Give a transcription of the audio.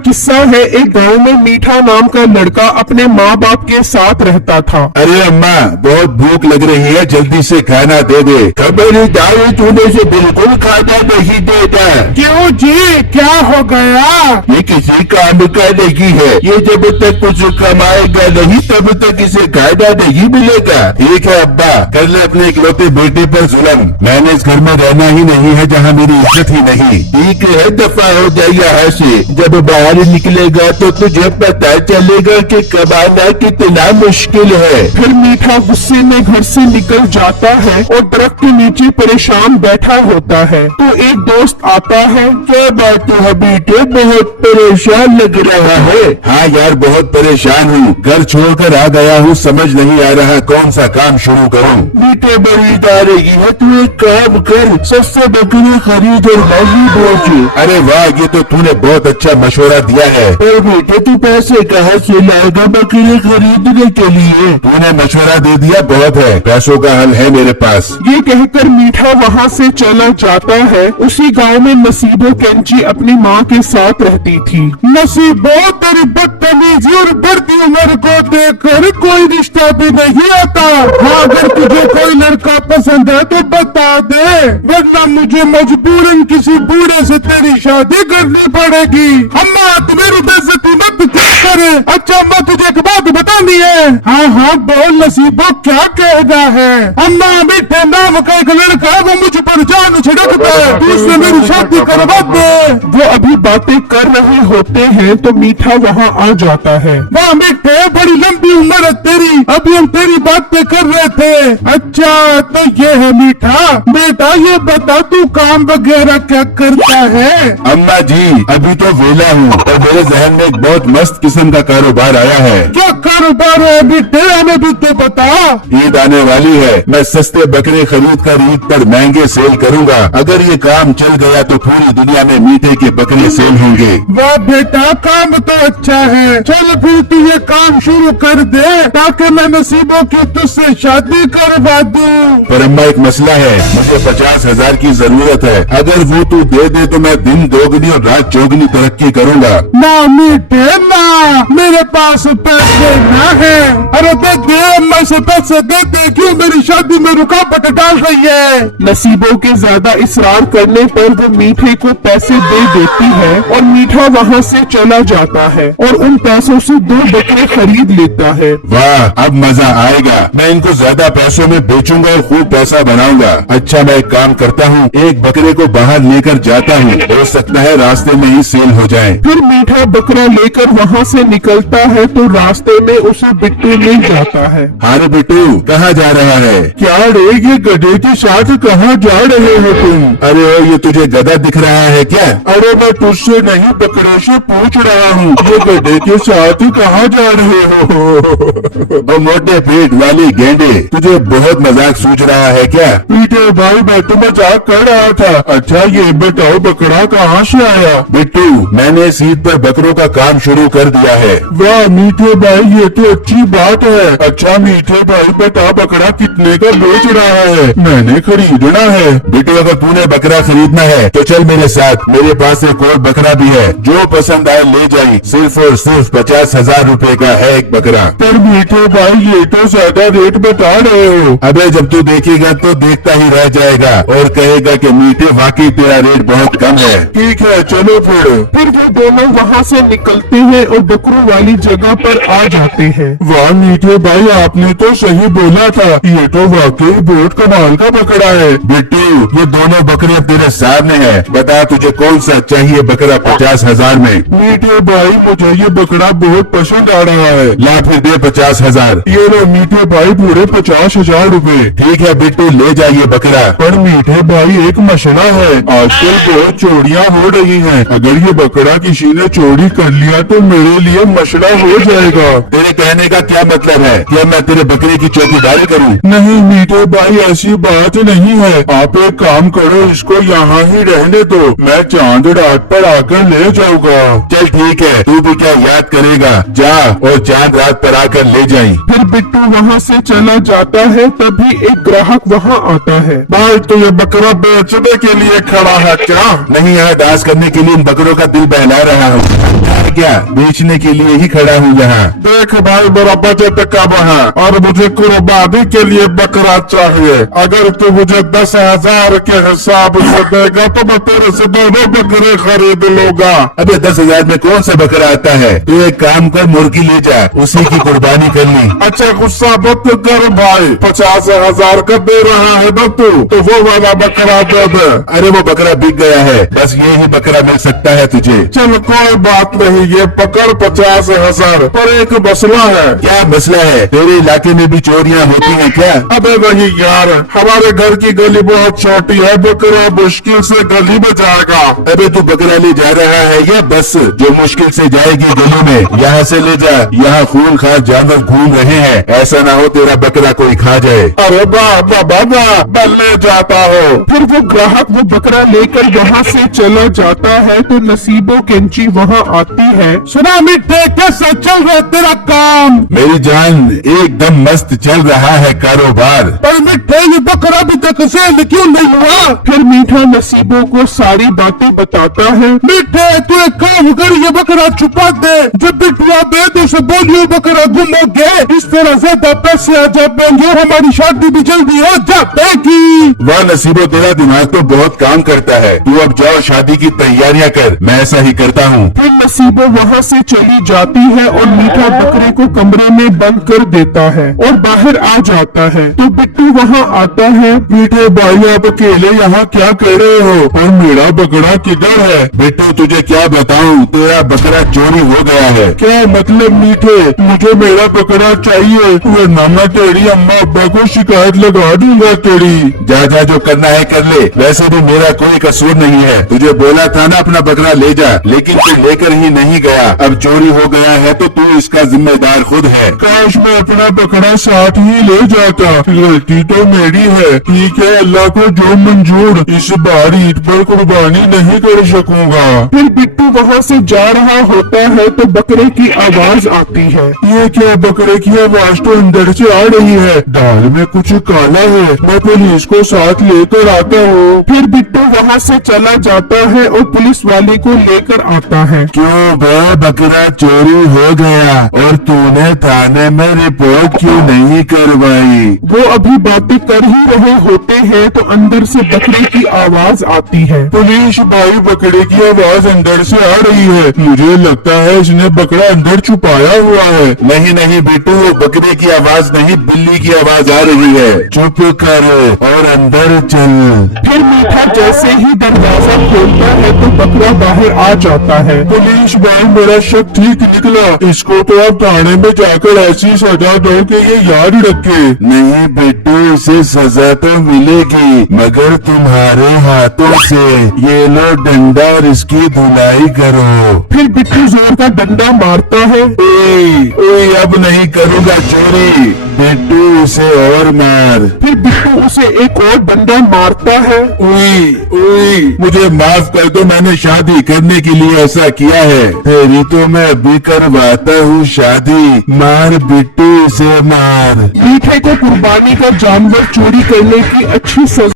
किस्सा है। एक गांव में मीठा नाम का लड़का अपने माँ बाप के साथ रहता था। अरे अम्मा, बहुत भूख लग रही है, जल्दी से खाना दे दे। खबरदार, तूने से बिल्कुल खाना नहीं देता। क्यों जी, क्या हो गया? ये किसी काम का नहीं है। ये जब तक कुछ कमाएगा नहीं तब तक इसे खाना नहीं मिलेगा। ठीक है अब्बा, कर ले अपने इकलौते बेटे पर जुल्म। मैंने इस घर में रहना ही नहीं है जहाँ मेरी इज्जत ही नहीं। ठीक है, दफा हो जाए यहाँ से। जब बाहर निकलेगा तो तुझे पता चलेगा कि कमाना कितना मुश्किल है। फिर मीठा गुस्से में घर से निकल जाता है और दरख्त के नीचे परेशान बैठा होता है। तो एक दोस्त आता है। क्या बात है बेटे, बहुत परेशान लग रहा है। हाँ यार, बहुत परेशान हूँ। घर छोड़कर आ गया हूँ, समझ नहीं आ रहा कौन सा काम शुरू करूँ। बेटे बड़ी आ रही है, तू एक काम कर, सस्ते बकरे खरीद और महंगी बेच। अरे वाह, ये तो तूने बहुत अच्छा मशवरा दिया है। पर बेटे तू पैसे कहाँ से लाएगा बकरे खरीदने के लिए? तूने मशवरा दे दिया, बहुत है। पैसों का हल है मेरे पास। ये कहकर मीठा वहाँ से चला जाता है। उसी गांव में नसीबो कैंची अपनी माँ के साथ रहती थी। नसीबो, तेरी बदतमीजी और बढ़ती उम्र को देखकर कोई रिश्ता भी नहीं आता। हाँ, अगर तुझे कोई लड़का पसंद है तो बता दे, वरना मुझे मजबूरन किसी बूढ़े से तेरी शादी करनी पड़ेगी। अम्मा, तू मेरी बेइज्जती मत करे। अच्छा अम्मा, तुझे एक बात बतानी है। हाँ हाँ बोल नसीबो, क्या कहना है? अम्मा, मीठे नाम का एक लड़का है, वो मुझ पर जान छिड़कता है, तू उससे मेरी शादी करवा दे। वो अभी बातें कर रहे होते हैं तो मीठा वहाँ आ जाता है। वाह मीठे, बड़ी लंबी उम्र है तेरी, अभी हम तेरी बातें कर रहे थे। अच्छा तो ये है मीठा। बेटा ये बता, तू काम वगैरह क्या करता है? अम्मा जी, अभी तो वेला हूँ और मेरे जहन में एक बहुत मस्त किस्म का कारोबार आया है। क्या कारोबार है बेटे, हमें भी तो बता। ईद आने वाली है, मैं सस्ते बकरे खरीद कर ईद पर महंगे सेल करूँगा। अगर ये काम चल गया तो पूरी दुनिया में मीठे के बकरे सेल होंगे। वाह बेटा, काम तो अच्छा है। चल फिर तू ये काम शुरू कर दे ताकि मैं नसीबों की तुझसे शादी करवा दूं। पर अम्मा, एक मसला है, मुझे 50,000 की जरूरत है। अगर वो तू दे दे तो मैं दिन दोगुनी और रात चौगुनी तरक्की करूँगा। ना मीठे ना, मेरे पास पैसे ना है। अरे दे दे, अम्मा से पैसे दे दे, क्यों मेरी शादी में रुकावट डाल रही है? नसीबों के ज्यादा इसरार करने पर वो मीठे को पैसे दे देती है और मीठा वहाँ से चला जाता है और उन पैसों से 2 बकरे खरीद लेता है। वाह, अब मजा आएगा। मैं इनको ज्यादा पैसों में बेचूंगा और खूब पैसा बनाऊंगा। अच्छा मैं एक काम करता हूँ, एक बकरे को बाहर लेकर जाता हूँ, हो सकता है रास्ते में ही सेल हो जाए। फिर मीठा बकरा लेकर वहाँ से निकलता है तो रास्ते में उसे बिट्टू मिल जाता है। अरे बिट्टू, कहाँ जा रहा है? क्या रे, ये गधे के साथ कहाँ जा रहे हो तुम? अरे ओ, ये तुझे गधा दिख रहा है क्या? अरे मैं तुझसे नहीं, बकरे से पूछ रहा हूँ, ये गधे के साथ कहाँ जा रहे हो? वो मोटे पेट वाली गेंडे, तुझे बहुत मजाक सूझ रहा है क्या? मीठे भाई, मैं तो मजाक कर रहा था। अच्छा ये बताओ, बकरा कहाँ से आया? बिट्टू, मैंने इस ईद पर बकरों का काम शुरू कर दिया है। वाह मीठे भाई, ये तो अच्छी बात है। अच्छा मीठे भाई बता, बकरा कितने का बेच रहा है? मैंने खरीदना है। बिट्टू, अगर तूने बकरा खरीदना है तो चल मेरे साथ, मेरे पास एक और बकरा भी है, जो पसंद आए ले जाए। सिर्फ और सिर्फ 50,000 रूपए का है एक बकरा। पर मीठे भाई, ये तो ज्यादा रेट बता रहे हो। अबे जब तू देखेगा तो देखता ही रह जाएगा और कहेगा कि मीठे वाकई तेरा रेट बहुत कम है। ठीक है, चलो फिर वो दोनों वहाँ से निकलते हैं और बकरों वाली जगह पर आ जाते हैं। वाह मीठे भाई, आपने तो सही बोला था, ये तो वाकई बहुत कमाल का बकरा है। बिट्टू, ये दोनों बकरे तेरे सामने हैं, बता तुझे कौन सा चाहिए बकरा 50,000 में? मीठे भाई, मुझे ये बकरा बहुत पसंद आ रहा है। ला फिर दे 50,000। ये लो मीठे भाई, पूरे 50,000 रूपए। ठीक है बिट्टू, ले जाइए बकरा। पर मीठे भाई, एक मसला है, आजकल बहुत चोरियां हो रही हैं। अगर ये बकरा किसी ने चोरी कर लिया तो मेरे लिए मसला हो जाएगा। तेरे कहने का क्या मतलब है? क्या मैं तेरे बकरे की चौकीदारी करूं? नहीं मीठे भाई, ऐसी बात नहीं है। आप एक काम करो, इसको यहाँ ही रहने दो, मैं चांद रात पर आकर ले जाऊंगा। चल ठीक है, तू भी क्या याद करेगा, जा और चांद रात पर आकर ले जाए। फिर बिट्टू वहाँ से चला जाता है। तभी एक ग्राहक वहाँ आता है। भाई तो ये बकरा बेचने के लिए खड़ा है क्या? नहीं, यहाँ डांस करने के लिए इन बकरों का दिल बहला रहा हूँ। क्या बेचने के लिए ही खड़ा हूँ यहाँ। देख भाई, मेरा बजट कम है और मुझे कुर्बानी के लिए बकरा चाहिए। अगर तू मुझे 10,000 के हिसाब से देगा तो मैं तेरे से दोनों बकरे खरीद लूंगा। अबे 10,000 में कौन सा बकरा आता है? तू एक काम कर, मुर्गी ले जा, उसी की कुर्बानी कर ली। अच्छा गुस्सा मत कर भाई, 50,000 का दे रहा है ना तू, तो वो वाला बकरा दे दे। अरे वो बकरा बिक गया है, बस ये ही बकरा मिल सकता है तुझे। चल कोई बात नहीं, ये पकड़ 50,000, पर एक मसला है। क्या मसला है? तेरे इलाके में भी चोरियां होती हैं क्या? अबे नहीं यार, हमारे घर की गली बहुत छोटी है, बकरा मुश्किल से गली में जाएगा। अबे तू बकरा ले जा रहा है या बस जो मुश्किल से जाएगी गली में? यहाँ से ले जा, यहाँ खूंखार जानवर घूम रहे हैं, ऐसा ना हो तेरा बकरा कोई खा जाए। अरे बाबा मैं ले जाता हूँ। फिर वो ग्राहक वो बकरा लेकर वहाँ से चला जाता है तो नसीबो केंची वहाँ आती है। सुना मिठे, कैसा चल रहा है तेरा काम? मेरी जान एकदम मस्त चल रहा है कारोबार। पर मिठे, ये बकरा अभी तक सेल क्यों नहीं हुआ? फिर मीठा नसीबों को सारी बातें बताता है। मिठे तू एक काम कर, ये बकरा छुपा दे, जब बिटुआ दे तो उसे बोलियो बकरा गुम हो गया, इस तरह ज्यादा पैसे आ जाएंगे, हमारी शादी भी जल्दी हो जाएगी। वाह नसीबो, तेरा दिमाग तो बहुत काम करता है। तू अब जाओ शादी की तैयारियां कर, मैं ऐसा ही करता हूँ। फिर नसीबो वहाँ से चली जाती है और मीठा बकरे को कमरे में बंद कर देता है और बाहर आ जाता है। तो बिट्टू वहाँ आता है। मीठे भाई, आप अकेले यहाँ क्या कर रहे हो और मेरा बकरा किधर है? बिट्टू तुझे क्या बताऊँ, तेरा बकरा चोरी हो गया है। क्या मतलब मीठे? मुझे मेरा बकरा चाहिए, वरना मैं तेरी अम्मा अब्बा को शिकायत लगा दूंगा तेरी। जा जा, जो करना है कर ले, वैसे भी मेरा कोई कसूर नहीं है। तुझे बोला था ना अपना बकरा ले जा, लेकिन तू लेकर ही नहीं गया। अब चोरी हो गया है तो तू इसका जिम्मेदार खुद है। काश मैं अपना बकरा साथ ही ले जाता, गलती तो मेरी है। ठीक है, अल्लाह को जो मंजूर, इस बार ईद पर कुर्बानी नहीं कर सकूंगा। फिर बिट्टू वहाँ से जा रहा होता है तो बकरे की आवाज आती है। ये क्या, बकरे की आवाज तो अंदर से आ रही है, दाल में कुछ काला है, मैं पुलिस को साथ लेकर आता हूँ। फिर बिट्टू वहाँ से चला जाता है और पुलिस वाले को लेकर आता है। क्यों बे, बकरा चोरी हो गया और तूने थाने में रिपोर्ट क्यों नहीं करवाई? वो अभी बातें कर ही रहे होते हैं तो अंदर से बकरे की आवाज आती है। पुलिस भाई, बकरे की आवाज अंदर से आ रही है, मुझे लगता है इसने बकरा अंदर छुपाया हुआ है। नहीं नहीं बिट्टू, बकरे की आवाज नहीं, बिल्ली की आवाज आ रही है। चुप कर और अंदर चल। फिर मीठा जैसे ही दरवाजा खोलता है तो बकरा बाहर आ जाता है। पुलिस भाई, मेरा शक ठीक निकला, इसको तो आप थाने में जाकर ऐसी सजा दो कि ये याद रखे। नहीं बिट्टू, इसे सजा तो मिलेगी, मगर तुम्हारे हाथों से। ये लो डंडा और इसकी धुलाई करो। फिर बिट्टू जोर का डंडा मारता है। ओए, अब नहीं करूँगा चोरी। बिट्टू इसे और मार। फिर बिट्टू उसे एक और डंडा मारता है। मुझे माफ कर दो, मैंने शादी करने के लिए ऐसा किया है। तेरी तो मैं अभी करवाता हूँ शादी। मार बिट्टू, इसे मार। मीठे को कुर्बानी का जानवर चोरी करने की अच्छी सजा